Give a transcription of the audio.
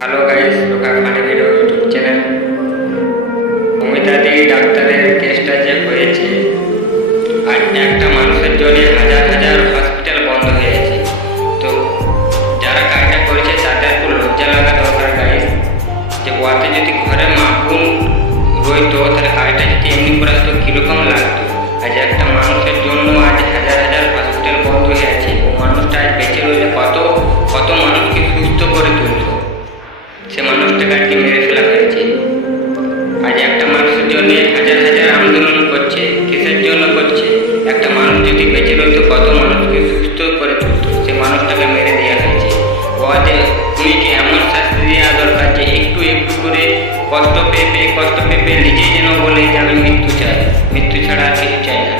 Hello guys লোকা খানে video YouTube channel অমিতাদি ডাক্তারের কেসটা যে হয়েছে, আর একটা মানুষের জন্য হাজার হাজার হসপিটাল বন্ধ হয়েছে তো যারা কাজটা করেছে, তাদের খুব লজ্জা লাগা দরকার গাইস যে ওয়াতে যদি ঘরে মাপুন রইতো তাহলে কাজটা যদি এমনি করে হতো কীরকম লাগতো? আজ একটা মানুষের জন্য আজ জন্য হাজার হাজার আন্দোলন করছে, কিসের জন্য করছে? একটা মানুষ যদি বেঁচে রইতো, কত মানুষকে সুস্থ করে তুলত? সে মানুষটাকে মেরে দেওয়া হয়েছে। ওদের খুনিকে এমন শাস্তি দেওয়া দরকার যে একটু একটু করে কষ্ট পেয়ে পেয়ে কষ্ট পেয়ে পেয়ে নিজেই যেন বলে যে আমি মৃত্যু চাই। মৃত্যু ছাড়া আর কিছু চাই না।